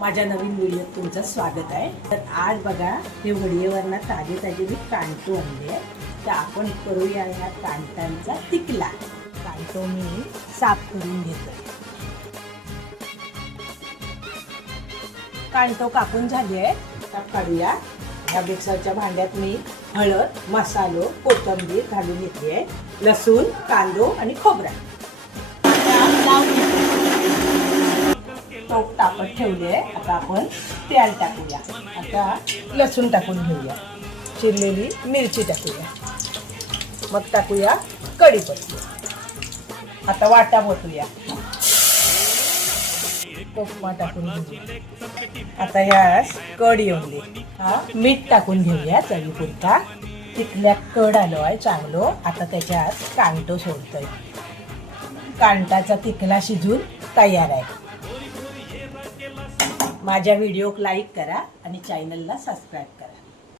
माझ्या नवीन व्हिडिओत तुमचं स्वागत आहे। तर आज बघा हे वडीवरना ताजे मी कांटो आणले, तर आपण करूया ह्या कांटांचा टिकला। कांटो मी साफ करून घेतो। कांटो कापून झाली आहे, आता काढूया। ह्या मिक्सरच्या भांड्यात मी हळद, मसालो, कोथिंबीर घालून घेतली आहे, लसूण, कांदो आणि खोबरा टोप तापत ठेवले। आता आपण तेल टाकूया। आता लसूण टाकून घेऊया, चिरलेली मिरची टाकूया, मग टाकूया कढीपत्ता। आता वाटा बोलूया, कोकमा टाकून घेऊया। आता यास कढी येऊन मीठ टाकून घेऊया चवीपुरता। तिथल्या कड आलो आहे चांगलो। आता त्याच्यात कांटो सोडतोय। कांटाचा तिकला शिजून तयार आहे। माझ्या व्हिडिओक लाईक करा आणि चॅनलला सबस्क्राईब करा।